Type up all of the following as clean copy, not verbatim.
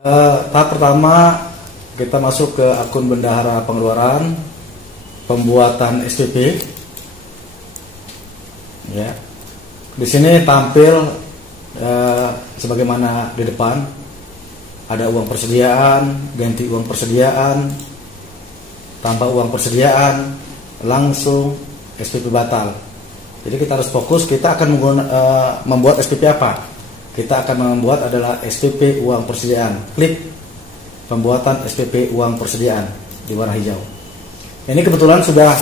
Tahap pertama kita masuk ke akun bendahara pengeluaran, pembuatan SPP. Ya, di sini tampil sebagaimana di depan, ada uang persediaan, ganti uang persediaan, tanpa uang persediaan, langsung SPP batal. Jadi kita harus fokus, kita akan membuat SPP apa? Kita akan membuat adalah SPP uang persediaan. Klik pembuatan SPP uang persediaan di warna hijau. Ini kebetulan sudah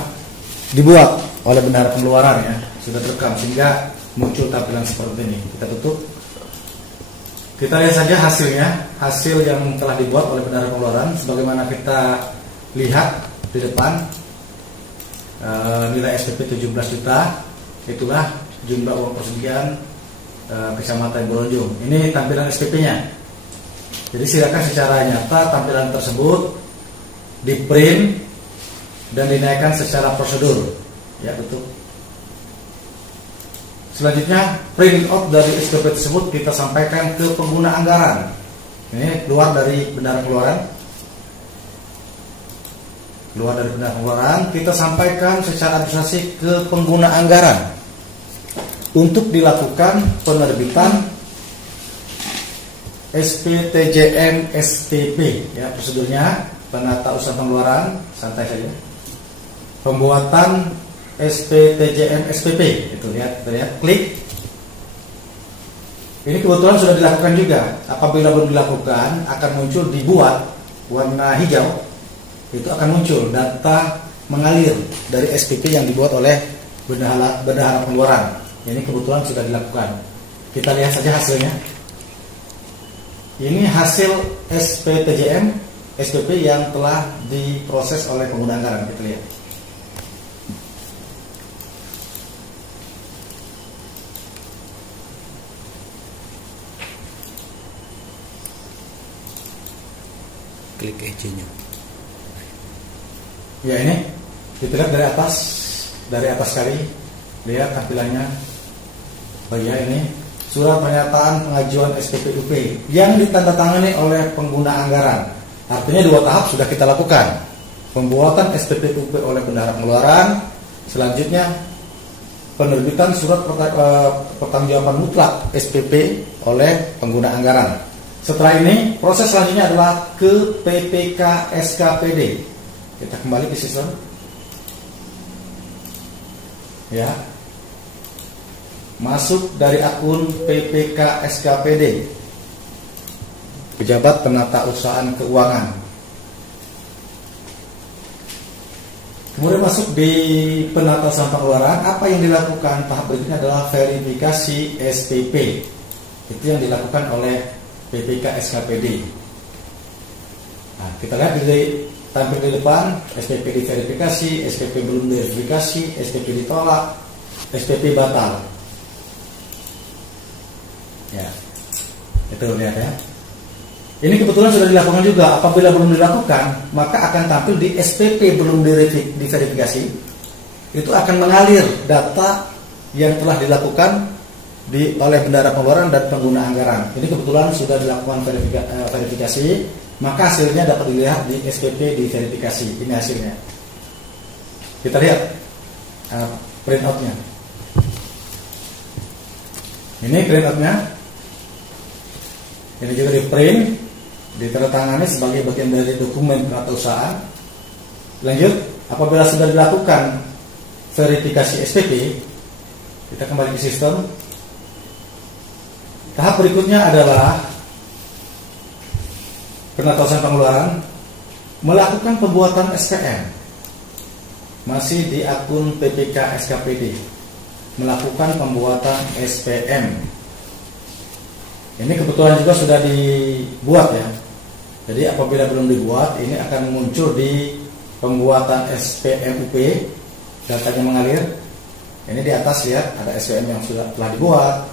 dibuat oleh bendahara pengeluaran, ya, sudah terekam sehingga muncul tampilan seperti ini. Kita tutup. Kita lihat saja hasilnya, hasil yang telah dibuat oleh bendahara pengeluaran. Sebagaimana kita lihat di depan, nilai SPP 17 juta, itulah jumlah uang persediaan Kecamatan Brojong. Ini tampilan SPP-nya. Jadi silakan secara nyata tampilan tersebut di print dan dinaikkan secara prosedur. Ya, betul. Selanjutnya print out dari SPP tersebut kita sampaikan ke pengguna anggaran. Ini keluar dari bendahara pengeluaran. Keluar dari bendahara pengeluaran, kita sampaikan secara administrasi ke pengguna anggaran untuk dilakukan penerbitan SPTJM SPP. Ya, prosedurnya penata usaha pengeluaran, santai saja. Pembuatan SPTJM SPP, itu lihat, klik. Ini kebetulan sudah dilakukan juga. Apabila belum dilakukan, akan muncul dibuat warna hijau. Itu akan muncul data mengalir dari SPP yang dibuat oleh bendahara pengeluaran. Ini kebetulan sudah dilakukan. Kita lihat saja hasilnya. Ini hasil SPTJM SPP yang telah diproses oleh pengguna anggaran. Kita lihat. Klik EC-nya. Ya, ini kita lihat dari atas sekali. Lihat tampilannya. Bagian ini surat pernyataan pengajuan SPP UP yang ditandatangani oleh pengguna anggaran. Artinya 2 tahap sudah kita lakukan. Pembuatan SPP UP oleh bendahara pengeluaran. Selanjutnya penerbitan surat pertanggungjawaban mutlak SPP oleh pengguna anggaran. Setelah ini proses selanjutnya adalah ke PPK SKPD. Kita kembali ke sistem. Ya. Masuk dari akun PPK SKPD, Pejabat Penata Usahaan Keuangan. Kemudian masuk di penata usaha pengeluaran. Apa yang dilakukan? Tahap berikutnya adalah verifikasi SPP. Itu yang dilakukan oleh PPK SKPD. Nah, kita lihat tampil di depan, SPP diverifikasi, SPP belum diverifikasi, SPP ditolak, SPP batal. Ya, itu lihat ya. Ini kebetulan sudah dilakukan juga. Apabila belum dilakukan, maka akan tampil di SPP belum diverifikasi. Itu akan mengalir data yang telah dilakukan oleh bendahara pengeluaran dan pengguna anggaran. Ini kebetulan sudah dilakukan verifikasi, maka hasilnya dapat dilihat di SPP diverifikasi. Ini hasilnya. Kita lihat print out-nya. Ini print out-nya. Ini juga di print, ditandatangani sebagai bagian dari dokumen penata usaha. Lanjut, apabila sudah dilakukan verifikasi SPP, kita kembali ke sistem. Tahap berikutnya adalah penata usaha pengeluaran melakukan pembuatan SPM. Masih di akun PPK SKPD, melakukan pembuatan SPM. Ini kebetulan juga sudah dibuat, ya. Jadi apabila belum dibuat, ini akan muncul di pembuatan SPM UP, datanya mengalir. Ini di atas lihat ada SPM yang telah dibuat,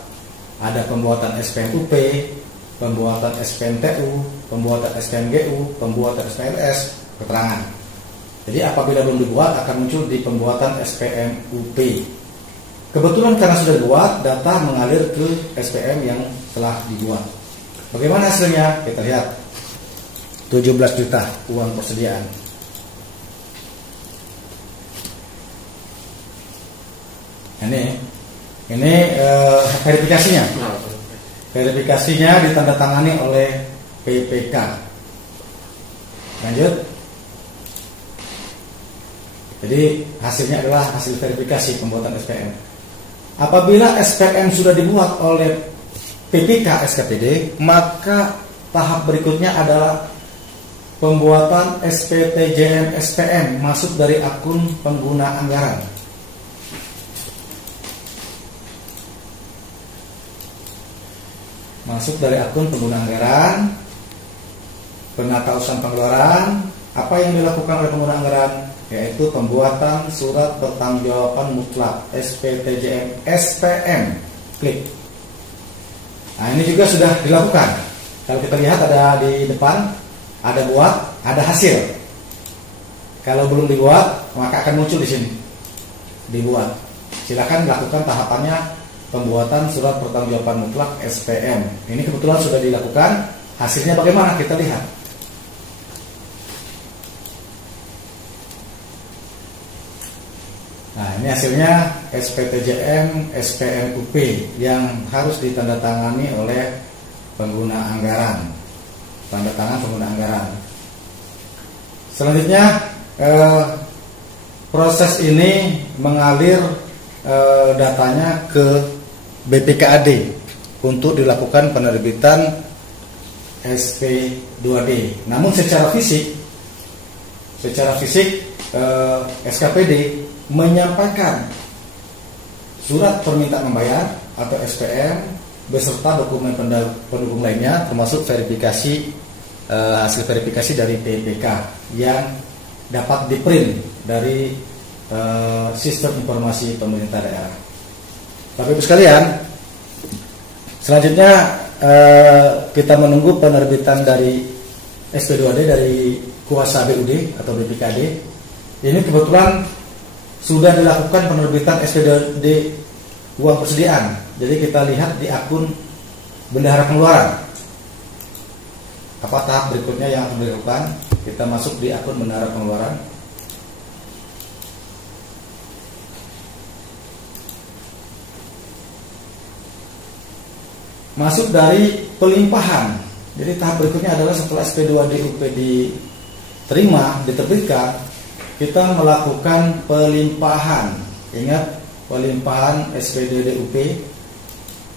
ada pembuatan SPM UP, pembuatan SPM TU, pembuatan SPM GU, pembuatan SPLS, keterangan. Jadi apabila belum dibuat akan muncul di pembuatan SPM UP. Kebetulan karena sudah dibuat, data mengalir ke SPM yang telah dibuat. Bagaimana hasilnya? Kita lihat. 17 juta uang persediaan. Ini verifikasinya. Verifikasinya ditandatangani oleh PPK. Lanjut. Jadi hasilnya adalah hasil verifikasi pembuatan SPM. Apabila SPM sudah dibuat oleh PPK SKPD, maka tahap berikutnya adalah pembuatan SPTJM SPM masuk dari akun pengguna anggaran. Masuk dari akun pengguna anggaran, penata usaha pengeluaran. Apa yang dilakukan oleh pengguna anggaran? Yaitu pembuatan surat pertanggungjawaban mutlak SPTJM SPM. Klik. Nah, ini juga sudah dilakukan. Kalau kita lihat ada di depan, ada buat, ada hasil. Kalau belum dibuat, maka akan muncul di sini. Dibuat. Silakan lakukan tahapannya pembuatan surat pertanggungjawaban mutlak SPM. Ini kebetulan sudah dilakukan. Hasilnya bagaimana? Kita lihat. Nah, ini hasilnya SPTJM SPM UP yang harus ditandatangani oleh pengguna anggaran. Tanda tangan pengguna anggaran. Selanjutnya proses ini mengalir datanya ke BPKAD untuk dilakukan penerbitan SP2D. Namun secara fisik SKPD menyampaikan surat permintaan membayar atau SPM beserta dokumen pendukung lainnya, termasuk verifikasi hasil verifikasi dari PPK yang dapat diprint dari sistem informasi pemerintah daerah. Bapak Ibu sekalian, selanjutnya kita menunggu penerbitan dari SP2D dari kuasa BUD atau BPKD. Ini kebetulan sudah dilakukan penerbitan SP2D uang persediaan. Jadi kita lihat di akun bendahara pengeluaran. Apa tahap berikutnya yang akan dilakukan? Kita masuk di akun bendahara pengeluaran. Masuk dari pelimpahan. Jadi tahap berikutnya adalah setelah SP2D UP diterima, diterbitkan, kita melakukan pelimpahan. Ingat, pelimpahan SPD UP.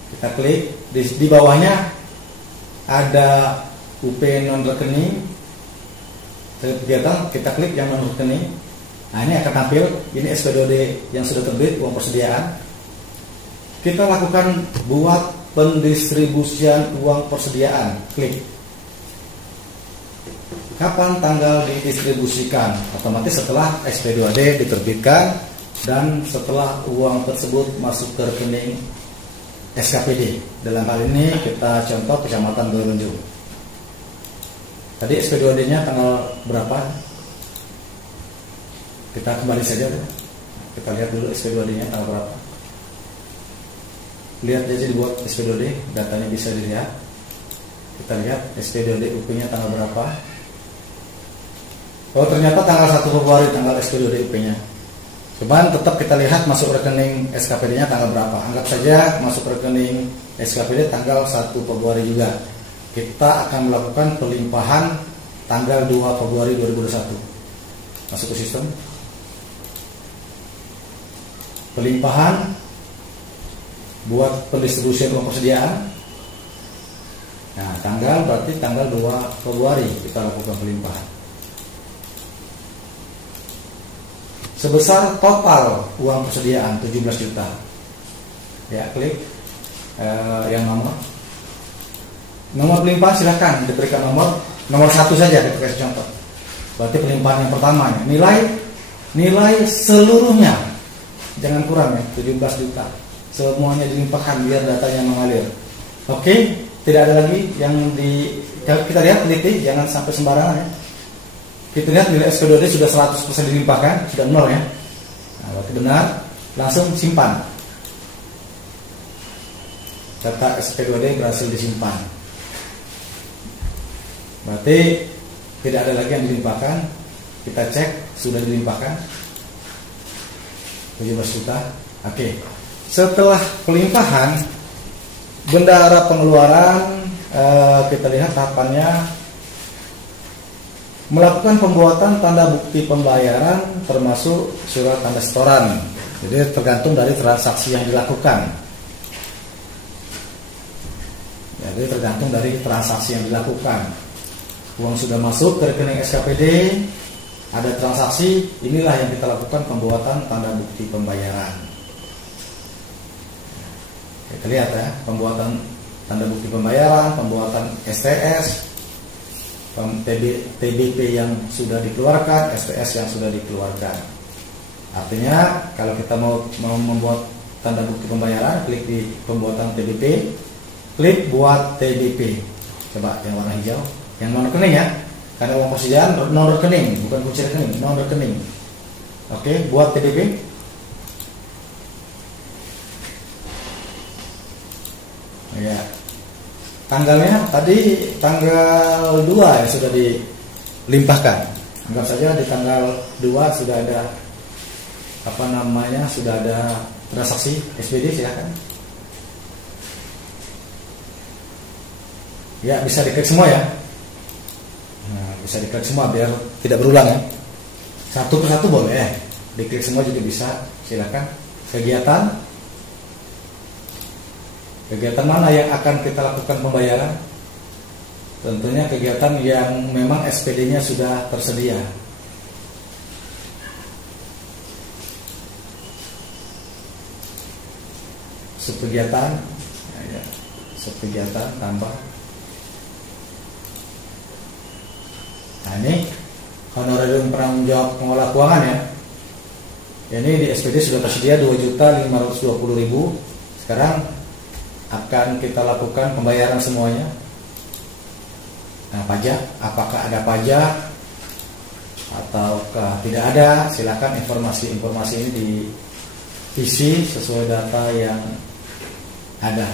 Kita klik di bawahnya ada UP non rekening. Kegiatan kita klik yang non rekening. Nah, ini akan tampil. Ini SPD yang sudah terbit uang persediaan. Kita lakukan buat pendistribusian uang persediaan. Klik. Kapan tanggal didistribusikan? Otomatis setelah SP2D diterbitkan dan setelah uang tersebut masuk ke rekening SKPD. Dalam hal ini kita contoh Kecamatan Doronjo. Tadi SP2D-nya tanggal berapa? Kita kembali saja. Kita lihat dulu SP2D-nya tanggal berapa. Lihat aja dibuat SP2D, datanya bisa dilihat. Kita lihat SP2D UP-nya tanggal berapa. Oh, ternyata tanggal 1 Februari tanggal SP2D UP-nya. Cuman tetap kita lihat masuk rekening SKPD-nya tanggal berapa. Anggap saja masuk rekening SKPD tanggal 1 Februari juga. Kita akan melakukan pelimpahan tanggal 2 Februari 2021. Masuk ke sistem. Pelimpahan buat pendistribusian uang persediaan. Nah, tanggal berarti tanggal 2 Februari kita lakukan pelimpahan. Sebesar total uang persediaan 17 juta. Ya, klik yang nomor pelimpahan silahkan diberikan nomor 1 saja, kita kasih contoh. Berarti pelimpahan yang pertama nilai seluruhnya jangan kurang ya, 17 juta. Semuanya dilimpahkan biar datanya mengalir. Oke, tidak ada lagi yang kita lihat, teliti, jangan sampai sembarangan ya. Kita lihat nilai SP2D sudah 100% dilimpahkan, sudah 0 ya. Nah, berarti benar, langsung simpan. Data SP2D berhasil disimpan. Berarti tidak ada lagi yang dilimpahkan. Kita cek sudah dilimpahkan 17 juta. Oke. Setelah pelimpahan bendahara pengeluaran, kita lihat tahapannya melakukan pembuatan tanda bukti pembayaran termasuk surat tanda setoran. Jadi tergantung dari transaksi yang dilakukan. Jadi tergantung dari transaksi yang dilakukan. Uang sudah masuk ke rekening SKPD, ada transaksi, inilah yang kita lakukan pembuatan tanda bukti pembayaran. Kita lihat ya, pembuatan tanda bukti pembayaran, pembuatan STS, TBP yang sudah dikeluarkan, STS yang sudah dikeluarkan. Artinya kalau kita mau membuat tanda bukti pembayaran, klik di pembuatan TBP, klik buat TBP. Coba yang warna hijau, yang non rekening ya, karena uang persediaan non rekening, bukan kunci rekening, non rekening. Oke, buat TBP. Ya. Tanggalnya tadi tanggal 2 ya sudah dilimpahkan. Anggap saja di tanggal 2 sudah ada sudah ada transaksi SPD, silakan. Ya, bisa diklik semua ya. Nah, bisa diklik semua biar tidak berulang ya. Satu persatu boleh. Diklik semua juga bisa, silakan. Kegiatan mana yang akan kita lakukan pembayaran? Tentunya kegiatan yang memang SPD-nya sudah tersedia. Subkegiatan, subkegiatan tambah. Nah ini honorarium penanggung jawab pengelola keuangan ya. Ini di SPD sudah tersedia 2.520.000. Sekarang akan kita lakukan pembayaran semuanya. Nah, pajak, apakah ada pajak ataukah tidak ada? Silakan informasi ini diisi sesuai data yang ada.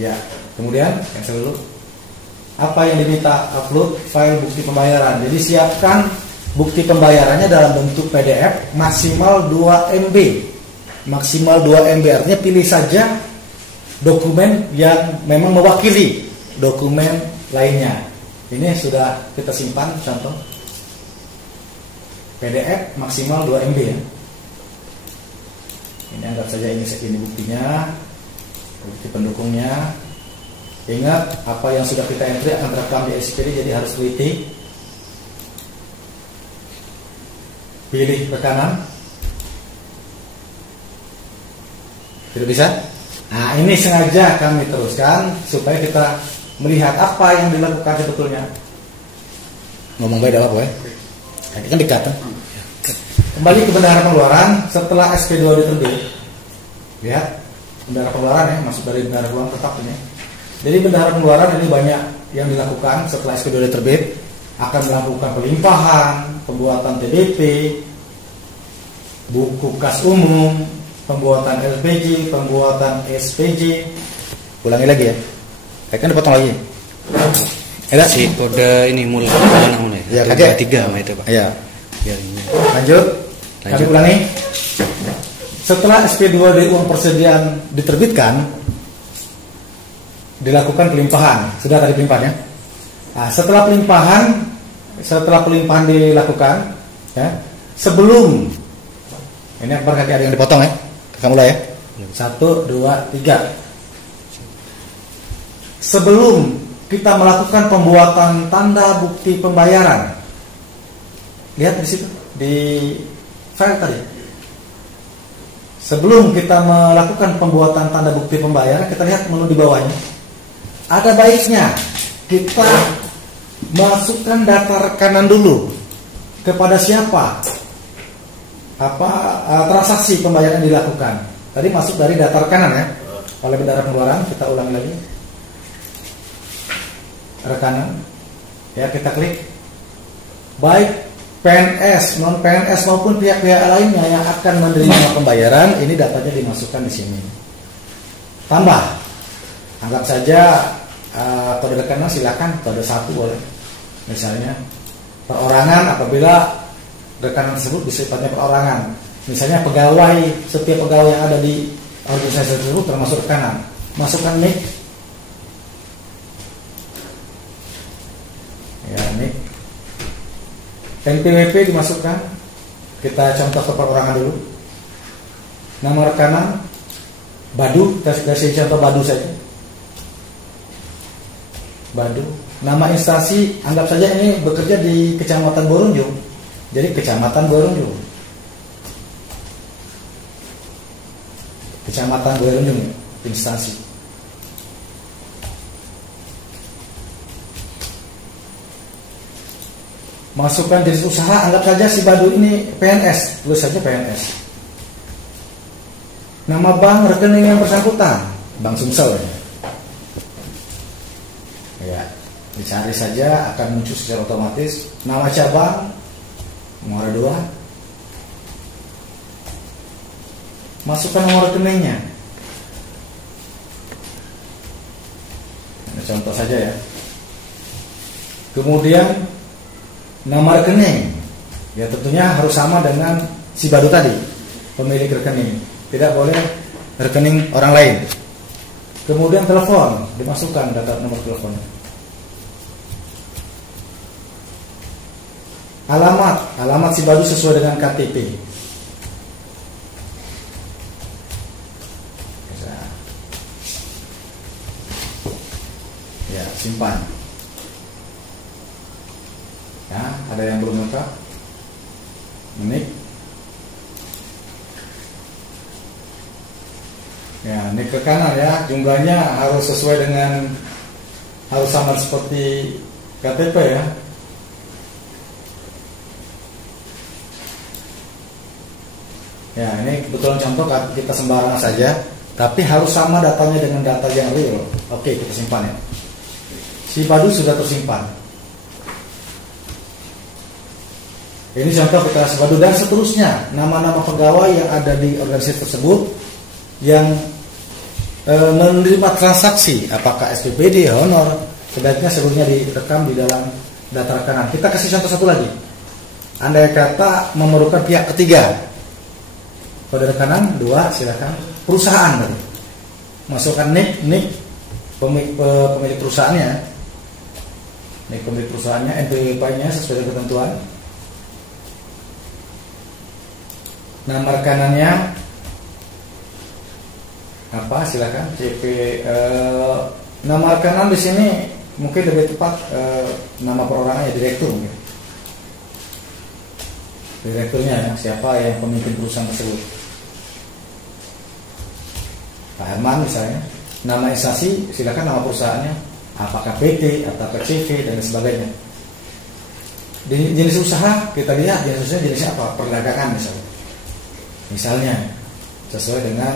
Ya, kemudian yang dulu, apa yang diminta? Upload file bukti pembayaran. Jadi siapkan bukti pembayarannya dalam bentuk PDF maksimal 2 MB. Maksimal 2 MB, artinya pilih saja dokumen yang memang mewakili dokumen lainnya. Ini sudah kita simpan contoh PDF maksimal 2 MB ya. Ini anggap saja ini buktinya, bukti pendukungnya. Ingat apa yang sudah kita entry akan terekam di SPD, jadi harus teliti. Pilih rekanan. Tidak bisa? Nah, ini sengaja kami teruskan supaya kita melihat apa yang dilakukan sebetulnya. Ngomong baik apa ya? Ini kan dekat kan? Kembali ke bendahara pengeluaran setelah SP2 diterbit. Lihat, bendahara pengeluaran ya, masuk dari bendahara pengeluaran tetap ini. Jadi bendahara pengeluaran ini banyak yang dilakukan setelah SP2 diterbit. Akan melakukan pelimpahan, pembuatan TBP, buku kas umum, pembuatan LPG, pembuatan SPG. Ulangi lagi ya. Kan dipotong lagi. Ada si kode ini mulai mana ya? Ada 3 sama itu Pak. Iya. Biar ini. Lanjut. Kami ulangi. Setelah SP2D uang persediaan diterbitkan, dilakukan pelimpahan. Sudah tadi pelimpahannya. Nah, setelah pelimpahan dilakukan, ya, sebelum ini akbar kaki ada yang dipotong ya. Kita mulai ya. 1, 2, 3. Sebelum kita melakukan pembuatan tanda bukti pembayaran, lihat di situ di file tadi. Sebelum kita melakukan pembuatan tanda bukti pembayaran, kita lihat menu di bawahnya. Ada baiknya kita masukkan data rekanan dulu. Kepada siapa transaksi pembayaran dilakukan. Tadi masuk dari data rekanan ya, oleh bendahara pengeluaran. Kita ulangi lagi. Rekanan ya, kita klik. Baik PNS, non PNS maupun pihak-pihak lainnya yang akan menerima pembayaran, ini datanya dimasukkan di sini. Tambah, anggap saja kode rekanan silakan kode 1 boleh. Misalnya perorangan apabila rekanan tersebut sifatnya perorangan. Misalnya pegawai, setiap pegawai yang ada di organisasi tersebut termasuk rekanan. Masukkan NIK. Ya, NIK. NPWP dimasukkan. Kita contoh ke perorangan dulu. Nama rekanan Badu, kita kasih contoh Badu saja. Badu. Nama instansi, anggap saja ini bekerja di Kecamatan Borunjung. Jadi Kecamatan Borunjung. Kecamatan Borunjung instansi. Masukkan jenis usaha, anggap saja si Badu ini PNS, tulis saja PNS. Nama bank rekening yang bersangkutan, Bank Sumsel. Ya, dicari saja akan muncul secara otomatis. Nama cabang Muara 2. Masukkan nomor rekeningnya. Ini contoh saja ya. Kemudian nama rekening, ya tentunya harus sama dengan si Badu tadi, pemilik rekening. Tidak boleh rekening orang lain. Kemudian telepon, dimasukkan data nomor teleponnya. Alamat si Badu sesuai dengan KTP. Ya, simpan. Ya, ada yang belum lengkap? NIK. Ya, NIK ke kanan ya, jumlahnya harus sesuai dengan, harus sama seperti KTP ya. Ya, ini kebetulan contoh kita sembarangan saja, tapi harus sama datanya dengan data yang real. Oke, kita simpan ya. Si Badu sudah tersimpan. Ini contoh kita si Badu dan seterusnya, nama-nama pegawai yang ada di organisasi tersebut yang menerima transaksi, apakah SPPD, honor, sebaiknya seluruhnya direkam di dalam data rekanan. Kita kasih contoh satu lagi. Andai kata memerlukan pihak ketiga, kode rekanan 2, silakan. Perusahaan tadi, masukkan NIK pemilik perusahaannya, NIK pemilik perusahaannya, NPWP-nya sesuai dengan ketentuan. Nama rekanannya apa? Silakan. CP. Nama rekanan di sini mungkin lebih tepat nama perorangannya, direktur mungkin. Direkturnya ya, siapa yang pemimpin perusahaan tersebut? Pak Herman misalnya. Nama instansi, silakan nama perusahaannya, apakah PT atau CV dan sebagainya. Jenis usaha kita lihat jenisnya apa? Perdagangan misalnya sesuai dengan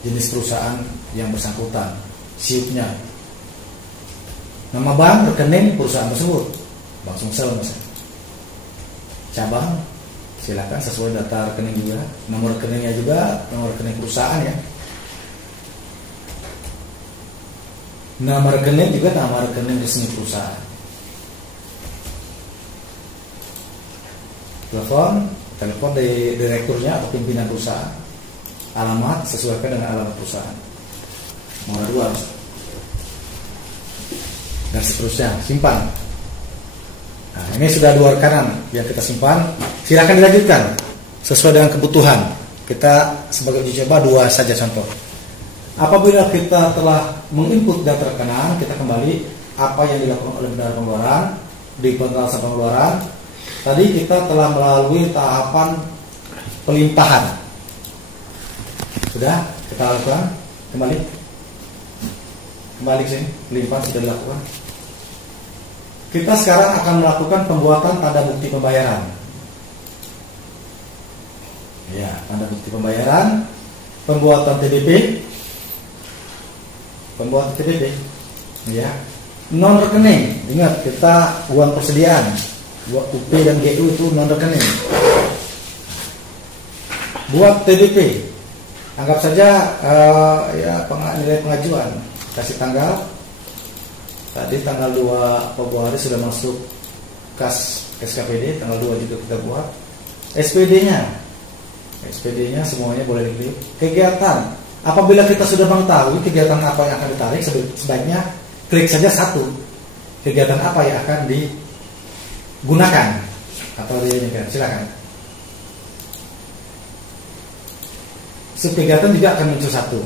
jenis perusahaan yang bersangkutan, SIUP-nya. Nama bank, rekening perusahaan tersebut, Bank Sumsel misalnya. Cabang, silakan sesuai data rekening juga, nomor rekeningnya juga, nomor rekening perusahaan ya. Nama rekening juga nama rekening resmi perusahaan. Telepon dari direkturnya atau pimpinan perusahaan. Alamat sesuaikan dengan alamat perusahaan. Muara 2 dan seterusnya. Simpan. Nah, ini sudah 2 rekanan yang kita simpan. Silakan dilanjutkan sesuai dengan kebutuhan. Kita sebagai uji coba 2 saja contoh. Apabila kita telah menginput data rekanan, kita kembali apa yang dilakukan oleh bendahara pengeluaran di penjelasan pengeluaran. Tadi kita telah melalui tahapan pelimpahan. Sudah kita lakukan. Kembali ke sini. Pelimpahan sudah dilakukan. Kita sekarang akan melakukan pembuatan tanda bukti pembayaran. Ya, tanda bukti pembayaran, pembuatan TBP, ya, non rekening. Ingat, kita uang persediaan, UP dan GU itu non rekening. Buat TBP, Anggap saja ya nilai pengajuan, kasih tanggal. Tadi tanggal 2 Februari sudah masuk kas SKPD, tanggal 2 juga kita buat. SPD-nya semuanya boleh diklik. Kegiatan, apabila kita sudah mengetahui kegiatan apa yang akan ditarik, sebaiknya klik saja satu. Kegiatan apa yang akan digunakan atau diinginkan, silakan. Kegiatan juga akan muncul satu.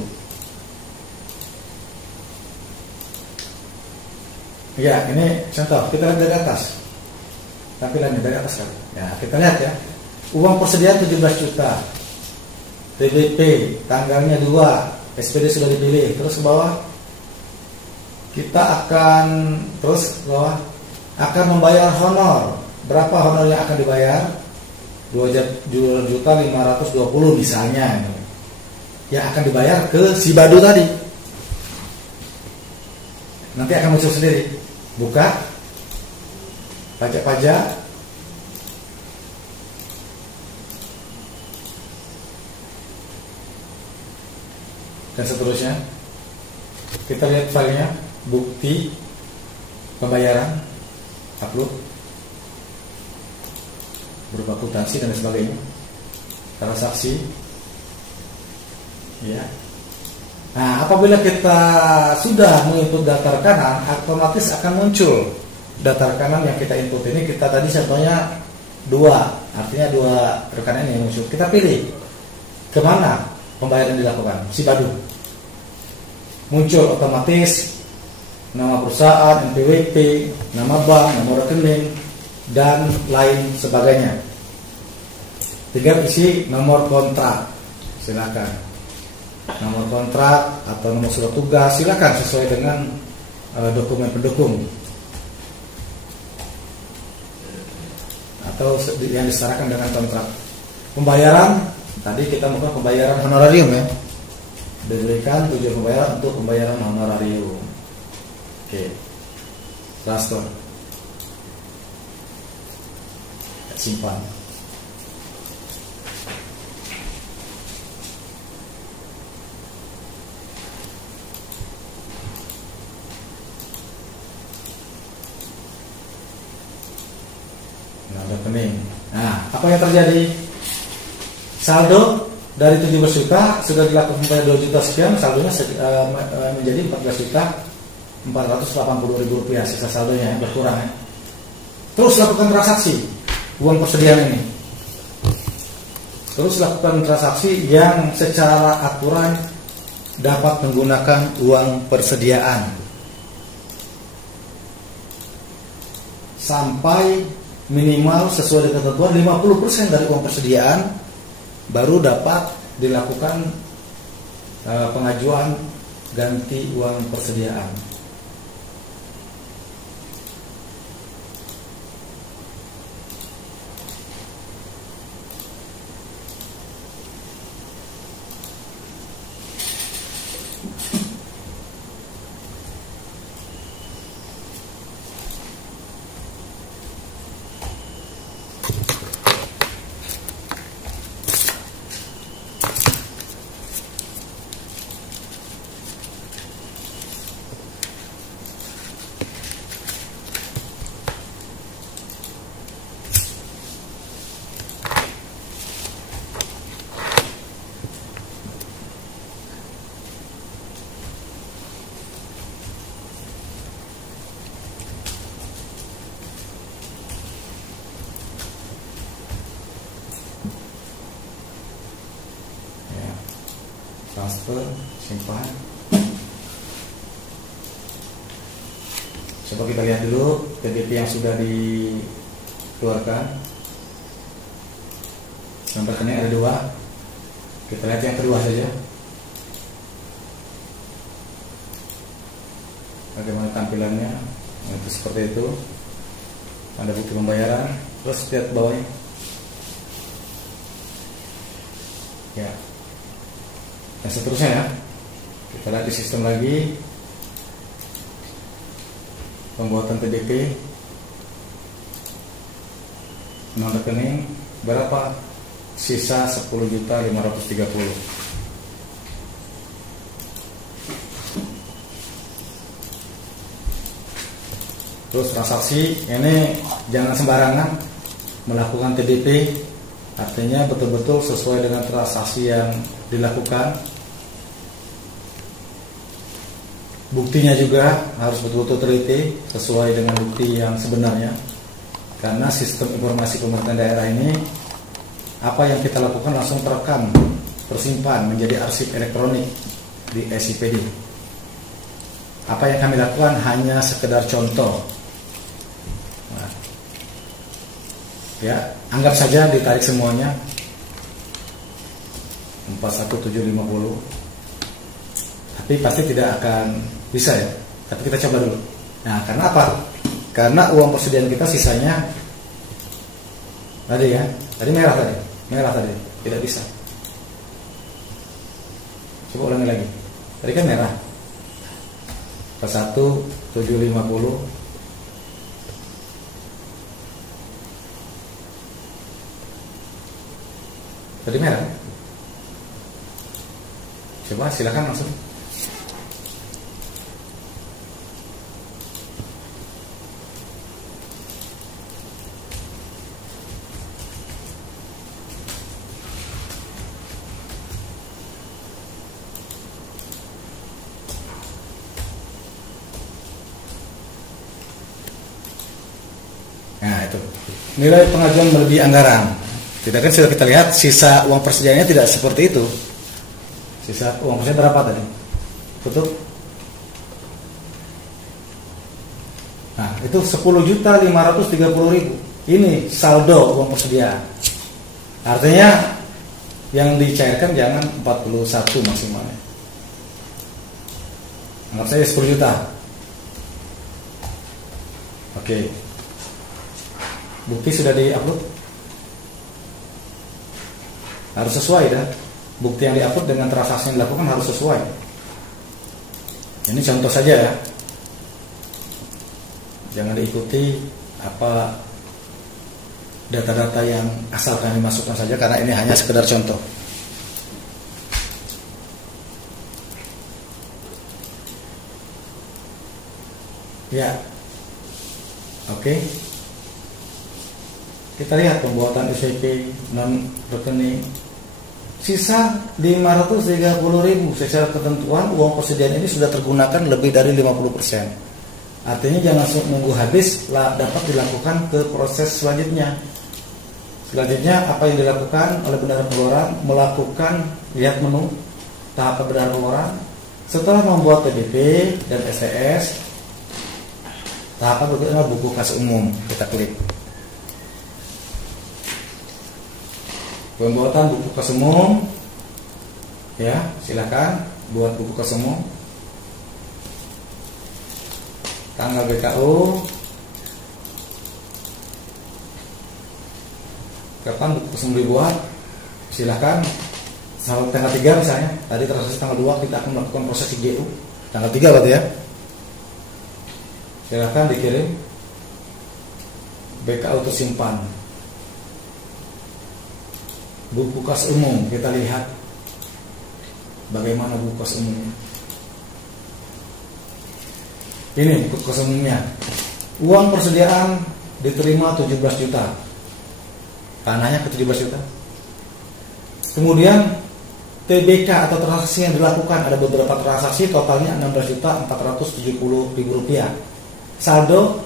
Ya, ini contoh, kita lihat dari atas. Tampilannya dari atas kan. Ya, kita lihat ya. Uang persediaan 17 juta. TBP tanggalnya 2, SPD sudah dipilih. Terus ke bawah kita akan akan membayar honor. Berapa honor yang akan dibayar? 2.520 misalnya. Yang akan dibayar ke si Badu tadi. Nanti akan muncul sendiri. Buka pajak-pajak, dan seterusnya. Kita lihat filenya, bukti pembayaran, upload, berupa akuntansi dan sebagainya, transaksi. Ya. Nah, apabila kita sudah menginput data rekanan, otomatis akan muncul data rekanan yang kita input ini. Kita tadi contohnya 2, artinya 2 rekanan yang muncul. Kita pilih kemana pembayaran dilakukan, si Badu. Muncul otomatis nama perusahaan, NPWP, nama bank, nomor rekening, dan lain sebagainya. Tinggal isi nomor kontrak, silakan. Nomor kontrak atau nomor surat tugas, silakan sesuai dengan dokumen pendukung atau yang disetarakan dengan kontrak. Pembayaran tadi kita buka pembayaran honorarium ya, diberikan tujuan pembayaran untuk pembayaran honorarium. Oke, transfer, simpan. Rekening. Nah, apa yang terjadi? Saldo dari 17 juta sudah dilakukan sampai 2 juta sekian, saldonya menjadi 14 juta 480 ribu rupiah, sisa saldonya berkurang ya. Terus lakukan transaksi uang persediaan ini. Terus lakukan transaksi yang secara aturan dapat menggunakan uang persediaan sampai minimal sesuai dengan ketentuan 50% dari uang persediaan baru dapat dilakukan pengajuan ganti uang persediaan. Transfer, simpan. Coba kita lihat dulu TBP yang sudah dikeluarkan. Nomor rekening ada 2. Kita lihat yang kedua saja. Bagaimana tampilannya? Itu seperti itu. Ada bukti pembayaran. Terus lihat bawahnya. Ya. Dan seterusnya ya. Kita lihat di sistem lagi. Pembuatan TBP, nomor rekening berapa? Sisa 10.530. Terus transaksi ini jangan sembarangan melakukan TDP, artinya betul-betul sesuai dengan transaksi yang dilakukan. Buktinya juga harus betul-betul teliti sesuai dengan bukti yang sebenarnya. Karena sistem informasi pemerintahan daerah ini, apa yang kita lakukan langsung terekam, tersimpan menjadi arsip elektronik di SIPD. Apa yang kami lakukan hanya sekedar contoh. Nah, ya, anggap saja ditarik semuanya 41750. Tapi pasti tidak akan bisa ya. Tapi kita coba dulu. Nah, karena apa? Karena uang persediaan kita sisanya tadi ya, tadi merah tadi, tidak bisa. Coba ulangi lagi. Tadi kan merah. 41750. Tadi merah. Coba silakan langsung. Nah, itu nilai pengajuan melebihi anggaran. Tidak kan sudah kita lihat sisa uang persediaannya tidak seperti itu. Sisa uang persediaan berapa tadi? Tutup. Nah, itu 10.530.000. Ini saldo uang persediaan. Artinya yang dicairkan jangan 41 maksimalnya. Anggap saja 10 juta. Oke. Bukti sudah di-upload? Harus sesuai dah. Bukti yang di-upload dengan transaksi yang dilakukan harus sesuai. Ini contoh saja ya. Jangan diikuti apa data-data yang asal kami masukkan saja, karena ini hanya sekedar contoh. Ya. Oke. Kita lihat pembuatan SPP non rekening. Sisa 530.000 secara ketentuan uang persediaan ini sudah tergunakan lebih dari 50%. Artinya jangan langsung nunggu habis dapat dilakukan ke proses selanjutnya. Selanjutnya apa yang dilakukan oleh Bendahara Pengeluaran? Melakukan lihat menu tahap Bendahara Pengeluaran. Setelah membuat PDP dan STS, tahap berikutnya buku kas umum. Kita klik. Pembuatan buku kas umum, ya silakan buat buku kas umum. Tanggal BKU, kapan buku kas umum dibuat? Silakan. Tanggal 3 misalnya. Tadi transaksi tanggal 2 kita akan melakukan proses IGU. Tanggal 3 berarti ya. Silakan dikirim. BKU tersimpan. Buku kas umum, kita lihat bagaimana buku kas umumnya. Ini buku kas umumnya. Uang persediaan diterima 17 juta. Tanahnya ke 17 juta. Kemudian TBK atau transaksi yang dilakukan, ada beberapa transaksi totalnya 16.470.000 rupiah. Saldo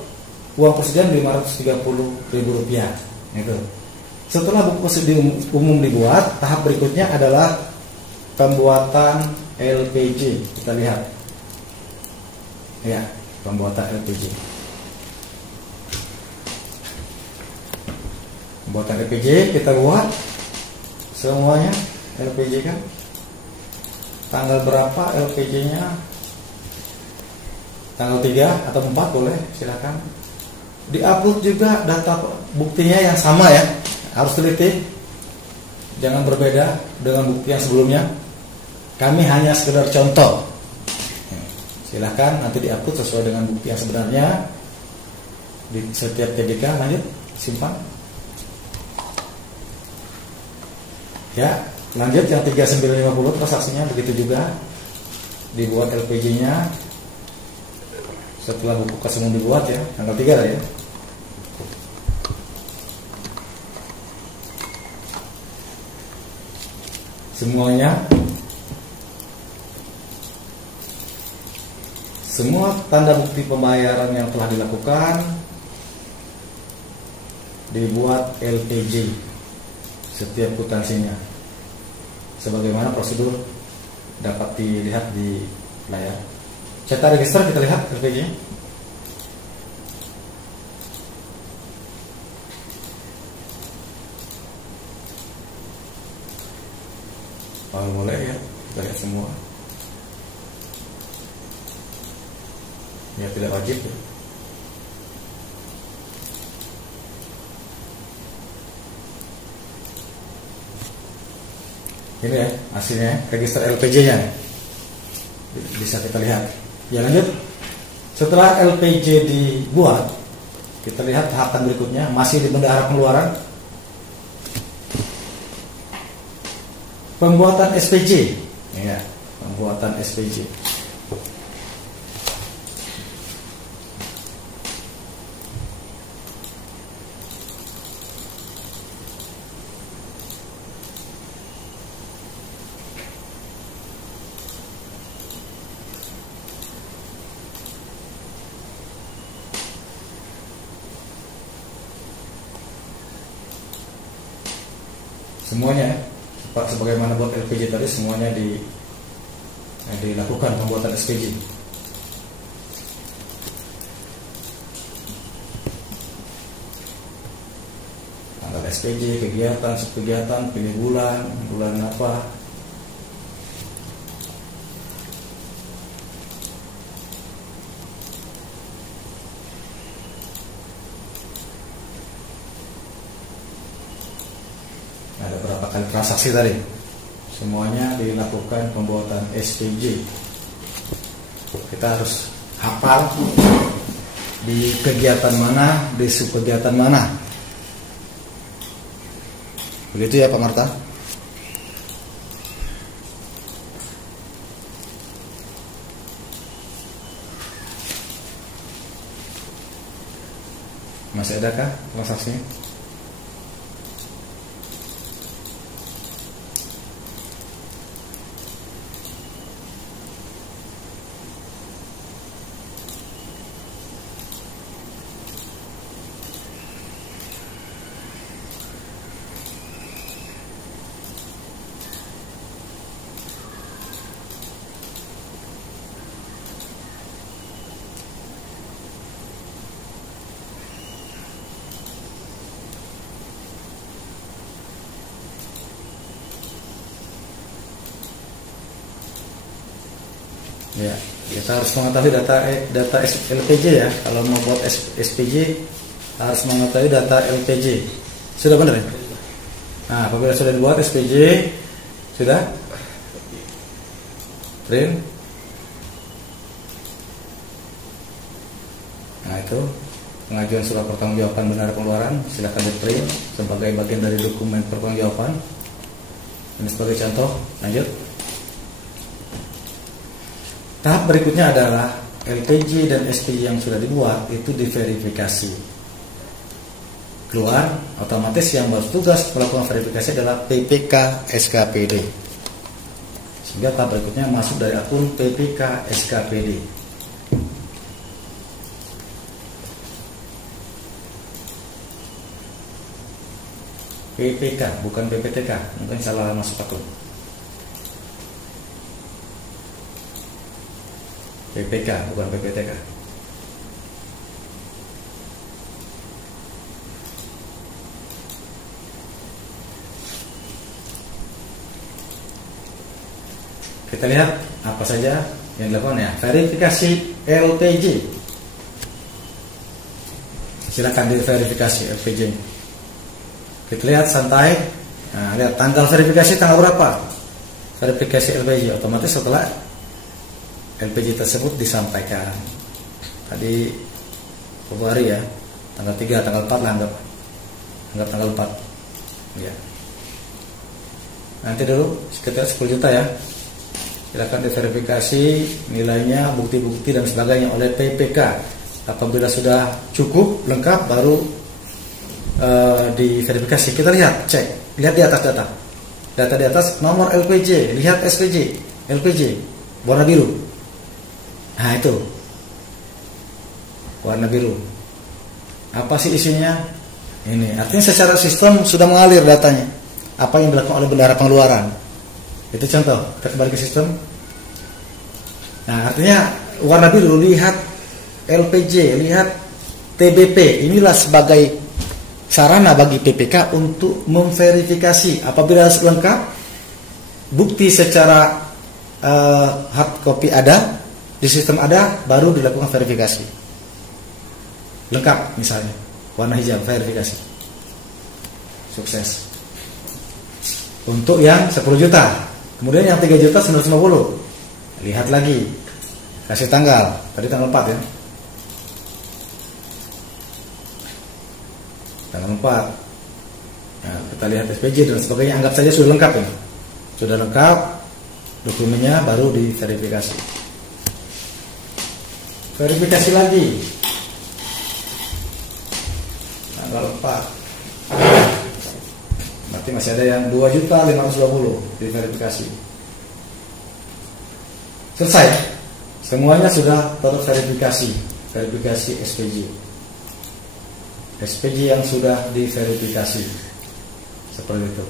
uang persediaan 530.000 rupiah. Itu. Setelah buku persediaan umum dibuat, tahap berikutnya adalah pembuatan LPJ. Kita lihat. Ya, pembuatan LPJ. Pembuatan LPJ kita buat semuanya LPJ kan. Tanggal berapa LPJ-nya? Tanggal 3 atau 4 boleh, silakan. Di-upload juga data buktinya yang sama ya. Harus teliti, jangan berbeda dengan bukti yang sebelumnya. Kami hanya sekedar contoh. Silahkan nanti diupload sesuai dengan bukti yang sebenarnya di setiap TBK. Lanjut, simpan. Ya, lanjut yang 3950 transaksinya begitu juga. Dibuat LPJ-nya. setelah buku kas umum dibuat ya, tanggal 3 lah ya. Semua tanda bukti pembayaran yang telah dilakukan dibuat LPJ setiap kwitansinya sebagaimana prosedur dapat dilihat di layar. Cetak register, kita lihat LPJ. Boleh ya, kita lihat semua. Ya, tidak wajib ya. Ini ya hasilnya, register LPJ-nya bisa kita lihat. Ya, lanjut. Setelah LPJ dibuat, kita lihat tahapan berikutnya, masih di bendahara pengeluaran. Pembuatan SPJ, ya, pembuatan SPJ. Semuanya, Pak, sebagaimana buat LPJ tadi, semuanya dilakukan pembuatan SPJ. Tanggal SPJ, kegiatan, subkegiatan, pilih bulan apa. Ada berapa kali transaksi tadi? Semuanya dilakukan pembuatan SPJ. Kita harus hafal di kegiatan mana, di subkegiatan mana. Begitu ya Pak Marta? Masih adakah transaksinya? Ya, kita harus mengetahui data LPJ ya. Kalau mau buat SPJ harus mengetahui data LPJ. Sudah benar ya? Nah, apabila sudah dibuat SPJ, sudah print. Nah, itu pengajuan surat pertanggungjawaban bendahara pengeluaran, silakan di print sebagai bagian dari dokumen pertanggungjawaban. Ini sebagai contoh. Lanjut. Tahap berikutnya adalah LPJ dan SPJ yang sudah dibuat itu diverifikasi. Keluar, otomatis yang bertugas melakukan verifikasi adalah PPK SKPD. Sehingga tahap berikutnya masuk dari akun PPK SKPD. PPK bukan PPTK, mungkin salah masuk akun. PPK bukan PPTK. Kita lihat apa saja yang dilakukan ya. Verifikasi LPJ. Silakan diverifikasi LPJ. Kita lihat santai. Nah, lihat tanggal verifikasi tanggal berapa? Verifikasi LPJ otomatis setelah LPJ tersebut disampaikan. Tadi Februari ya, tanggal 3, tanggal 4 lah anggap tanggal 4. Ya. Nanti dulu sekitar 10 juta ya. silakan diverifikasi nilainya, bukti-bukti dan sebagainya oleh PPK. Apabila sudah cukup lengkap baru diverifikasi. Kita lihat, cek, lihat di atas data di atas, nomor LPJ, lihat SPJ, LPJ warna biru. Nah itu warna biru. Apa sih isinya? Ini artinya secara sistem sudah mengalir datanya. Apa yang dilakukan oleh bendahara pengeluaran? Itu contoh. Kita kembali ke sistem. Nah artinya warna biru, lihat LPJ, lihat TBP. Inilah sebagai sarana bagi PPK untuk memverifikasi. Apabila lengkap, bukti secara hard copy ada, di sistem ada, baru dilakukan verifikasi. Lengkap misalnya, warna hijau, verifikasi. Sukses. Untuk yang 10 juta. Kemudian yang 3 juta 950. Lihat lagi. Kasih tanggal. Tadi tanggal 4 ya. Tanggal 4. Nah, kita lihat SPJ dan sebagainya. Anggap saja sudah lengkap ya. Sudah lengkap. Dokumennya baru diverifikasi. Verifikasi lagi. Tanggal 4. Berarti masih ada yang 2.520 diverifikasi. Selesai. Semuanya sudah terverifikasi. Verifikasi SPJ. SPJ yang sudah diverifikasi. Seperti itu.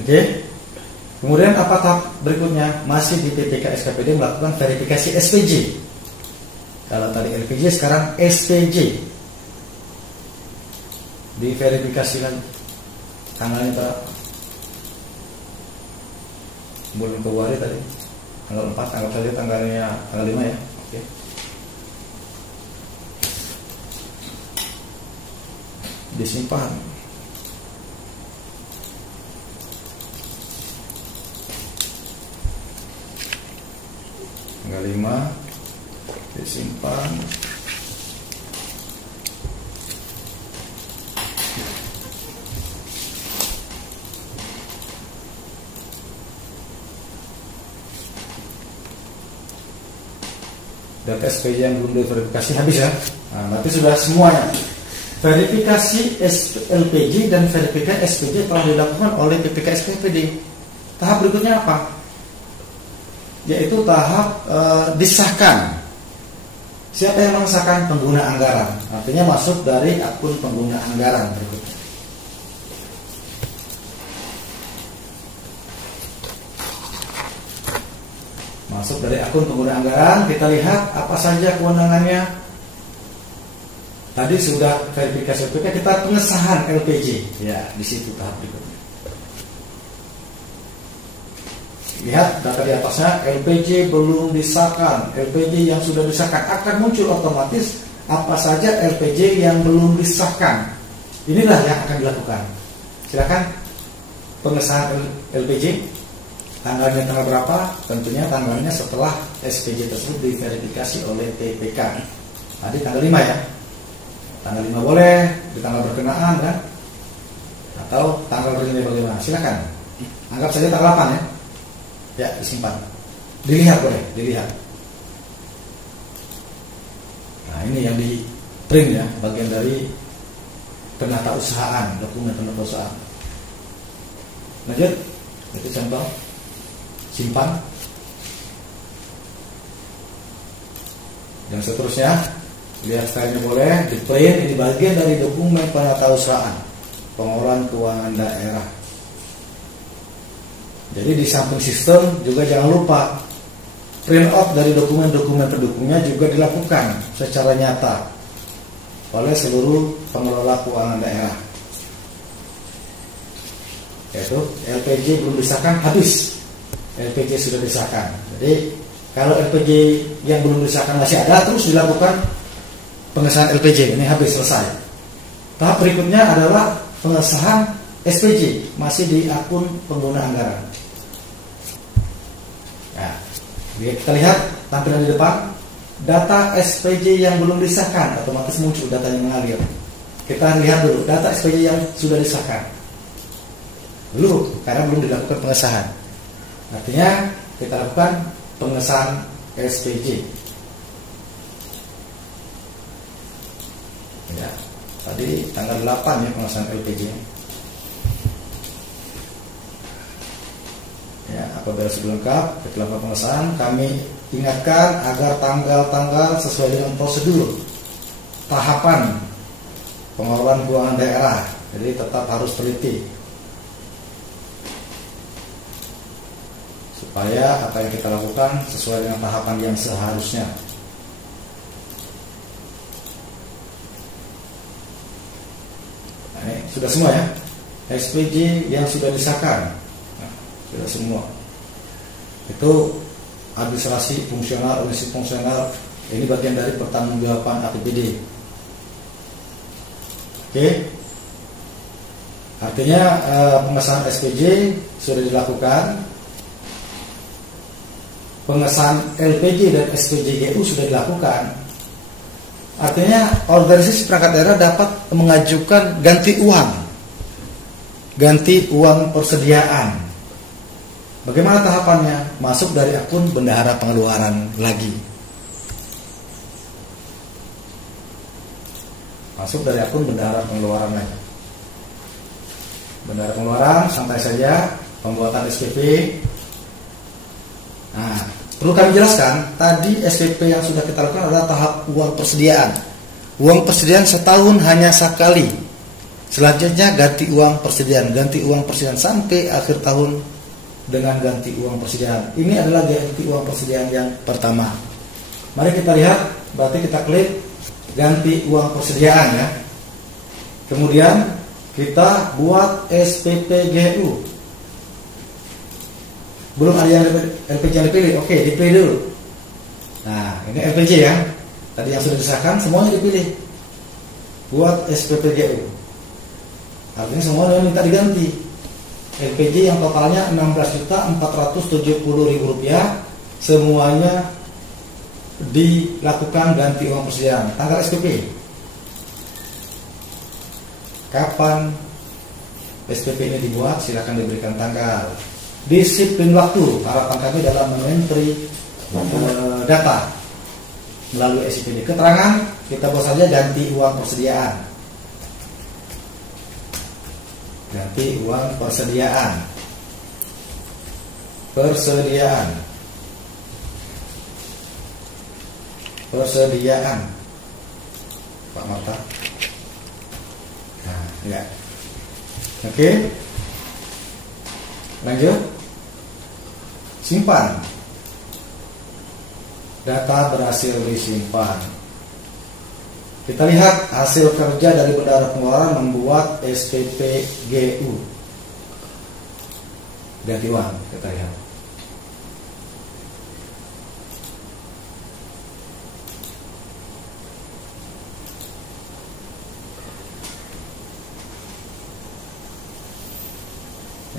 Oke. Kemudian apa tahap berikutnya? Masih di PPK SKPD melakukan verifikasi SPJ. Kalau tadi LPJ, sekarang SPJ. Diverifikasi lagi. Tanggalnya tak bulan Februari tadi, tanggal 4, anggap saja tanggalnya tanggal 5 ya. Oke. Disimpan. Tanggal 5 disimpan. Data SPJ yang belum diverifikasi habis ya. Nah, berarti sudah semuanya. Verifikasi LPJ dan verifikasi SPJ telah dilakukan oleh PPK SKPD. Tahap berikutnya apa? Yaitu tahap disahkan. Siapa yang mengesahkan? Pengguna anggaran. Artinya masuk dari akun pengguna anggaran berikutnya. Masuk dari akun pengguna anggaran, kita lihat apa saja kewenangannya. Tadi sudah verifikasi LPK, kita pengesahan LPJ. Ya, di situ tahap berikutnya. Lihat data di atasnya, LPJ belum disahkan. LPJ yang sudah disahkan akan muncul otomatis apa saja LPJ yang belum disahkan. Inilah yang akan dilakukan. Silakan pengesahan LPJ. Tanggalnya tanggal berapa? Tentunya tanggalnya setelah SPJ tersebut diverifikasi oleh PPK. Tadi tanggal 5 ya. Tanggal 5 boleh, di tanggal berkenaan kan? Atau tanggal berkenaan bagaimana? Silakan. Anggap saja tanggal 8 ya. Ya, disimpan. Dilihat boleh, dilihat. Nah, ini yang di print ya, bagian dari penatausahaan, dokumen penatausahaan. Lanjut. Itu contoh. Simpan. Yang seterusnya, lihat stylenya boleh, di print, ini bagian dari dokumen penatausahaan pengelolaan keuangan daerah. Jadi di samping sistem juga jangan lupa print out dari dokumen-dokumen pendukungnya juga dilakukan secara nyata oleh seluruh pengelola keuangan daerah. Yaitu LPJ belum disahkan, habis. LPJ sudah disahkan. Jadi kalau LPJ yang belum disahkan masih ada, terus dilakukan pengesahan LPJ. Ini habis, selesai. Tahap berikutnya adalah pengesahan SPJ, masih di akun pengguna anggaran. Nah, kita lihat tampilan di depan. Data SPJ yang belum disahkan otomatis muncul datanya mengalir. Kita lihat dulu data SPJ yang sudah disahkan. Belum, karena belum dilakukan pengesahan. Artinya kita lakukan pengesahan SPJ. Ya, tadi tanggal 8 ya pengesahan LPJ. Ya, apabila sudah lengkap kita lakukan pengesahan, kami ingatkan agar tanggal-tanggal sesuai dengan prosedur tahapan pengelolaan keuangan daerah. Jadi tetap harus teliti supaya apa yang kita lakukan sesuai dengan tahapan yang seharusnya. Nah, ini sudah semua ya SPJ yang sudah disahkan. Nah, sudah semua. Itu administrasi fungsional, organisasi fungsional, ini bagian dari pertanggungjawaban APBD. Oke. Artinya pengesahan SPJ sudah dilakukan, pengesahan LPJ dan SPJGU sudah dilakukan. Artinya organisasi perangkat daerah dapat mengajukan ganti uang persediaan. Bagaimana tahapannya? Masuk dari akun bendahara pengeluaran lagi. Masuk dari akun bendahara pengeluaran lagi. Bendahara pengeluaran, santai saja, pembuatan SPP. Nah, perlu kami jelaskan, tadi SPP yang sudah kita lakukan adalah tahap uang persediaan. Uang persediaan setahun hanya sekali. Selanjutnya ganti uang persediaan sampai akhir tahun dengan ganti uang persediaan. Ini adalah ganti uang persediaan yang pertama. Mari kita lihat, berarti kita klik ganti uang persediaan ya. Kemudian kita buat SPPGU. Belum ada yang LPJ yang dipilih. Oke, dipilih dulu. Nah, ini LPJ ya. Tadi yang sudah disahkan semuanya dipilih. Buat SPPGU. Artinya semuanya minta diganti. LPJ yang totalnya Rp16.470.000, semuanya dilakukan ganti uang persediaan. Tanggal SPP, kapan SPP ini dibuat, silakan diberikan tanggal. Disiplin waktu, harapan kami dalam menteri data melalui SPD. Keterangan kita buat saja ganti uang persediaan. Ganti uang persediaan. Persediaan. Pak Marta. Nah, enggak. Oke. Lanjut. Simpan. Data berhasil disimpan. Kita lihat hasil kerja dari bendahara pengeluaran membuat SPPGU. Ganti uang, kita lihat.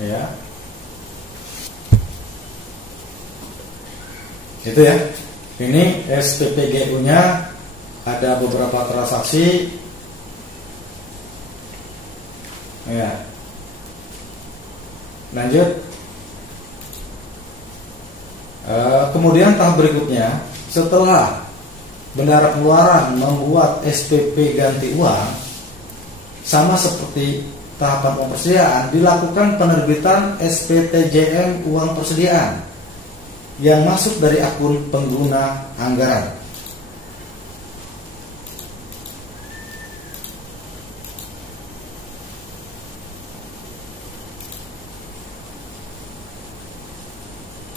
Ya. Itu ya. Ini SPPGU-nya. Ada beberapa transaksi ya. Lanjut. Kemudian tahap berikutnya, setelah bendahara pengeluaran membuat SPP ganti uang, sama seperti tahapan uang persediaan, dilakukan penerbitan SPTJM uang persediaan yang masuk dari akun pengguna anggaran.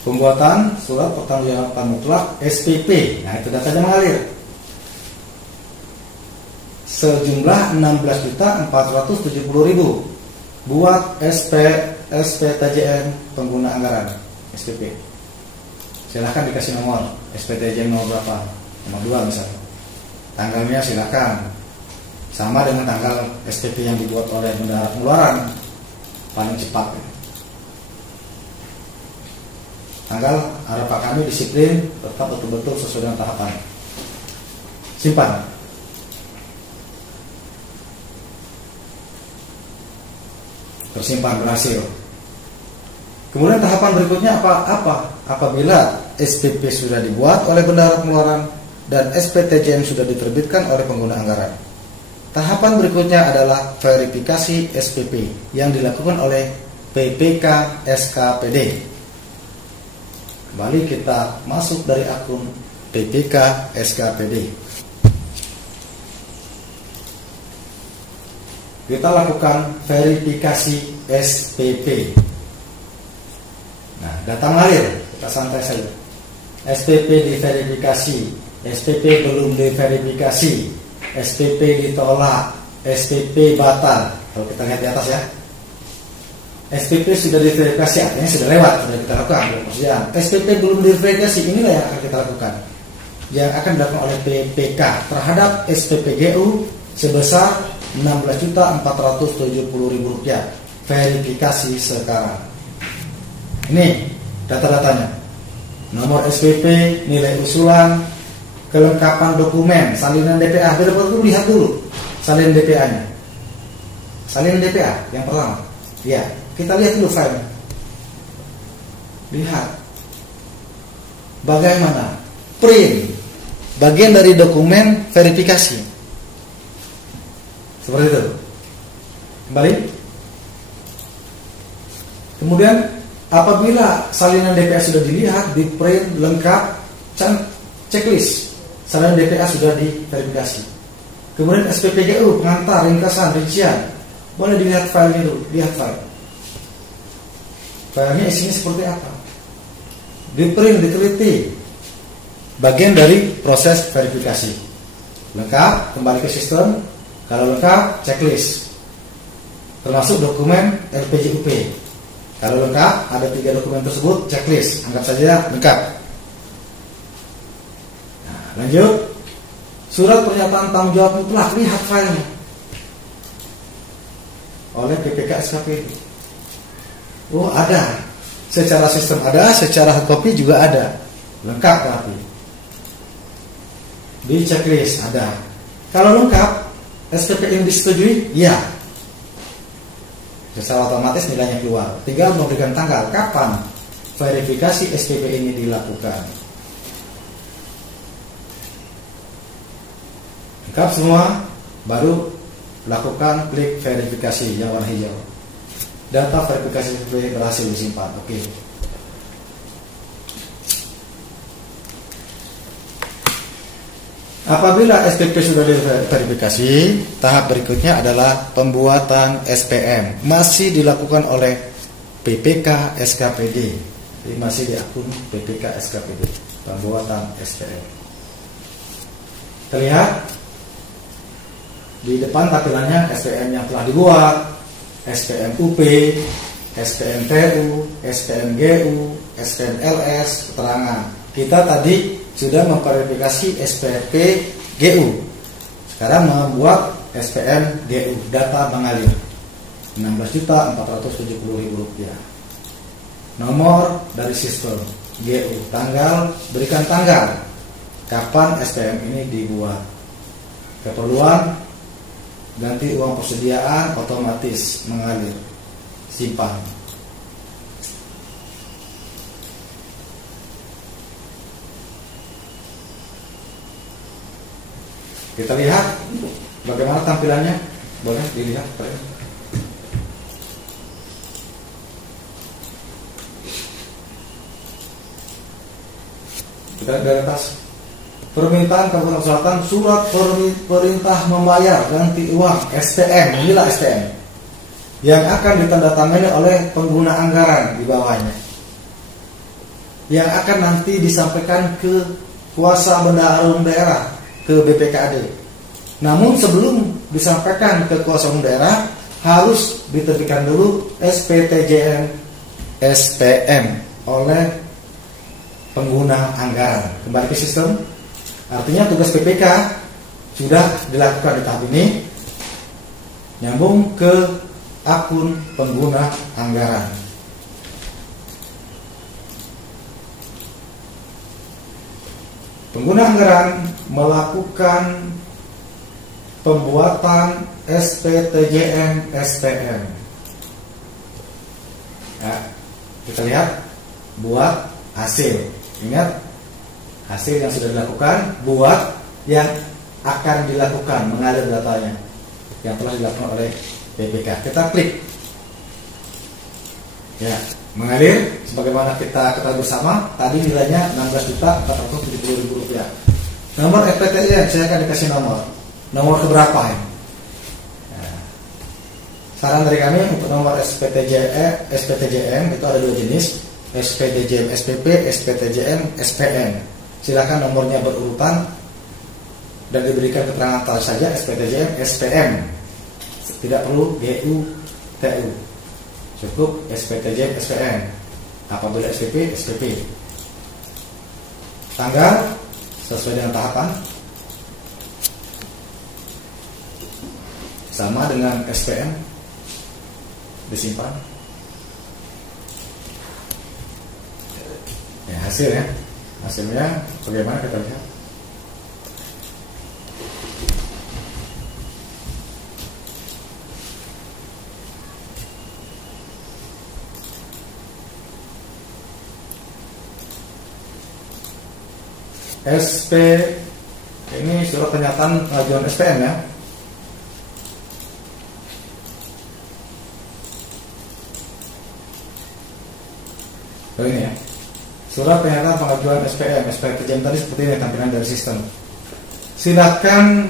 Pembuatan surat pertanggungjawaban mutlak SPP. Nah, itu datanya mengalir sejumlah Rp16.470.000 buat SPTJM pengguna anggaran SPP. Silahkan dikasih nomor SPTJM nomor berapa, nomor 2 misalnya. Tanggalnya silahkan sama dengan tanggal SPP yang dibuat oleh bendahara pengeluaran, paling cepat. Tanggal harapan kami disiplin, tetap betul-betul sesuai dengan tahapan. Simpan. Tersimpan, berhasil. Kemudian tahapan berikutnya apa? apabila SPP sudah dibuat oleh Bendahara Pengeluaran dan SPTJM sudah diterbitkan oleh pengguna anggaran. Tahapan berikutnya adalah verifikasi SPP yang dilakukan oleh PPK SKPD. Kembali kita masuk dari akun PPK SKPD. Kita lakukan verifikasi SPP. Nah, data mengalir, kita santai saja. SPP diverifikasi, SPP belum diverifikasi, SPP ditolak, SPP batal. Kalau kita lihat di atas ya, SPP sudah diverifikasi, artinya sudah lewat, sudah kita lakukan. SPP belum diverifikasi, inilah yang akan kita lakukan, yang akan dilakukan oleh PPK terhadap SPPGU sebesar Rp16.470.000. Verifikasi sekarang. Ini data-datanya: nomor SPP, nilai usulan, kelengkapan dokumen, salinan DPA. Dulu lihat dulu salinan DPA-nya. Salinan DPA yang pertama. Ya, kita lihat dulu file. Lihat bagaimana print bagian dari dokumen verifikasi. Seperti itu. Kembali. Kemudian apabila salinan DPA sudah dilihat, di print lengkap, checklist salinan DPA sudah diverifikasi. Kemudian SPPGU, pengantar, ringkasan, rincian, boleh dilihat filenya dulu. Lihat file. Filenya isinya seperti apa? Di print, diteliti. Bagian dari proses verifikasi. Lengkap, kembali ke sistem. Kalau lengkap, checklist, termasuk dokumen LPJUP. Kalau lengkap, ada 3 dokumen tersebut, checklist, anggap saja lengkap. Nah, lanjut, surat pernyataan tanggung jawab mutlak, lihat filenya oleh PPK SKPD. Oh, ada, secara sistem ada, secara hard copy juga ada, lengkap berarti. Di checklist ada. Kalau lengkap, SPP ini disetujui, ya, secara otomatis nilainya keluar. Tinggal memberikan tanggal kapan verifikasi SPP ini dilakukan. Lengkap semua, baru lakukan klik verifikasi yang warna hijau. Data verifikasi SPP berhasil disimpan. Oke. Apabila SPP sudah diverifikasi, tahap berikutnya adalah pembuatan SPM. Masih dilakukan oleh PPK SKPD. Jadi masih di akun PPK SKPD. Pembuatan SPM. Terlihat di depan tampilannya SPM yang telah dibuat, SPM UP, SPM TU, SPM GU, SPM LS, keterangan. Kita tadi sudah memverifikasi SPP GU. Sekarang membuat SPM GU, data mengalir Rp16.470.000. Nomor dari sistem GU, tanggal, berikan tanggal kapan SPM ini dibuat. Keperluan ganti uang persediaan otomatis mengalir, simpan. Kita lihat bagaimana tampilannya. Boleh dilihat. Kita dari atas. Permintaan Kabupaten Selatan surat perintah membayar ganti uang SPM. Inilah SPM yang akan ditandatangani oleh pengguna anggaran di bawahnya, yang akan nanti disampaikan ke kuasa bendahara umum daerah, ke BPKAD. Namun sebelum disampaikan ke kuasa umum daerah, harus diterbitkan dulu SPTJM SPM oleh pengguna anggaran. Kembali ke sistem. Artinya tugas PPK sudah dilakukan di tahap ini, nyambung ke akun pengguna anggaran. Pengguna anggaran melakukan pembuatan SPTJM SPM. Ya, kita lihat, buat hasil. Ingat, hasil yang sudah dilakukan buat yang akan dilakukan, mengalir datanya yang telah dilakukan oleh BPK. Kita klik ya, mengalir sebagaimana kita ketahui bersama. Tadi nilainya 16.470.000 rupiah. Nomor SPTJM saya akan dikasih nomor keberapa ini. Saran dari kami untuk nomor SPTJM itu ada dua jenis, SPTJM SPP, SPTJM SPN. Silakan nomornya berurutan dan diberikan keterangan tahu saja SPTJM SPM. Tidak perlu GU TU. Cukup SPTJM SPN. Apabila SPP, SPP. Tanggal sesuai dengan tahapan. Sama dengan SPM. Disimpan. Ya, hasilnya bagaimana kita lihat. SP ini surat pernyataan pengajuan SPM ya. Ini ya, surat pernyataan pengajuan SPM, SPTJM tadi seperti ini tampilan dari sistem. Silakan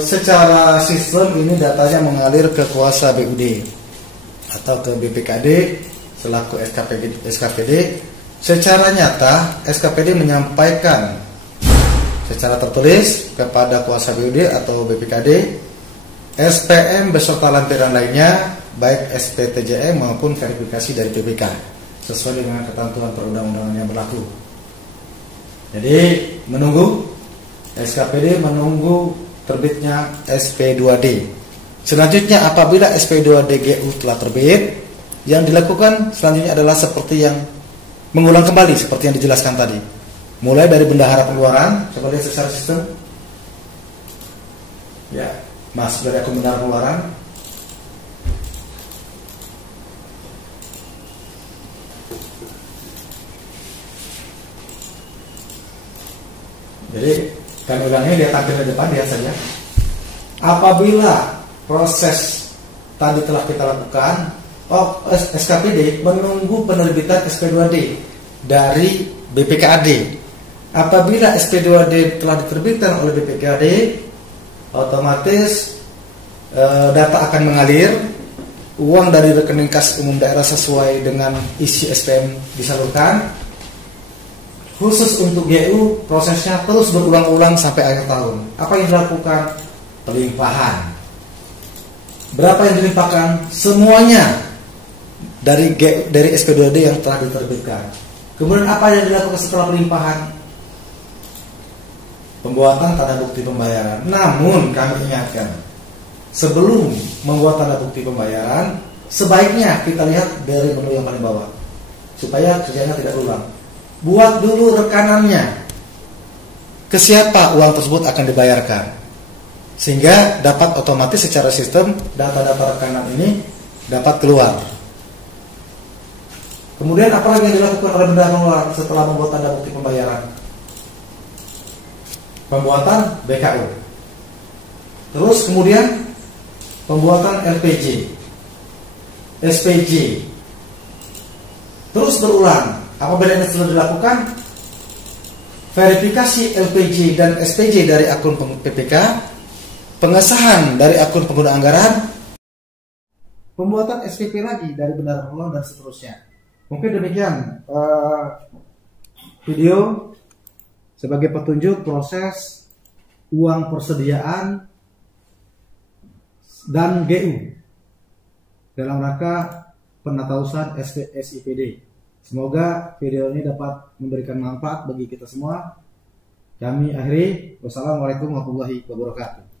secara sistem ini datanya mengalir ke kuasa BUD atau ke BPKD selaku SKPD. Secara nyata SKPD menyampaikan secara tertulis kepada kuasa BUD atau BPKD SPM beserta lampiran lainnya baik SPTJM maupun verifikasi dari BPK sesuai dengan ketentuan perundang-undangan yang berlaku. Jadi SKPD menunggu terbitnya SP2D. Selanjutnya apabila SP2DGU telah terbit, yang dilakukan selanjutnya adalah seperti yang mengulang kembali seperti yang dijelaskan tadi. Mulai dari bendahara pengeluaran, coba lihat secara sistem. Ya, masuk dari akun bendahara pengeluaran. Jadi kami ulangi, dia tampil di depan, lihat saja. Apabila proses tadi telah kita lakukan, SKPD menunggu penerbitan SP2D dari BPKAD. Apabila SP2D telah diterbitkan oleh BPKAD, otomatis data akan mengalir, uang dari rekening kas umum daerah sesuai dengan isi SPM disalurkan. Khusus untuk GU, prosesnya terus berulang-ulang sampai akhir tahun. Apa yang dilakukan? Pelimpahan. Berapa yang dilimpahkan? Semuanya dari SP2D yang telah diterbitkan. Kemudian apa yang dilakukan setelah pelimpahan? Pembuatan tanda bukti pembayaran. Namun kami ingatkan, sebelum membuat tanda bukti pembayaran, sebaiknya kita lihat dari menu yang paling bawah supaya kerjanya tidak ulang. Buat dulu rekanannya, ke siapa uang tersebut akan dibayarkan, sehingga dapat otomatis secara sistem data-data rekanan ini dapat keluar. Kemudian apa lagi yang dilakukan oleh bendahara pengeluaran setelah membuat tanda bukti pembayaran? Pembuatan BKU. Terus kemudian pembuatan LPJ, SPJ. Terus berulang. Apabila ini sudah dilakukan, verifikasi LPJ dan SPJ dari akun PPK, pengesahan dari akun pengguna anggaran, pembuatan SPP lagi dari bendahara pengeluaran dan seterusnya. Mungkin demikian video sebagai petunjuk proses uang persediaan dan GU dalam rangka penatausan SIPD. Semoga video ini dapat memberikan manfaat bagi kita semua. Kami akhiri. Wassalamualaikum warahmatullahi wabarakatuh.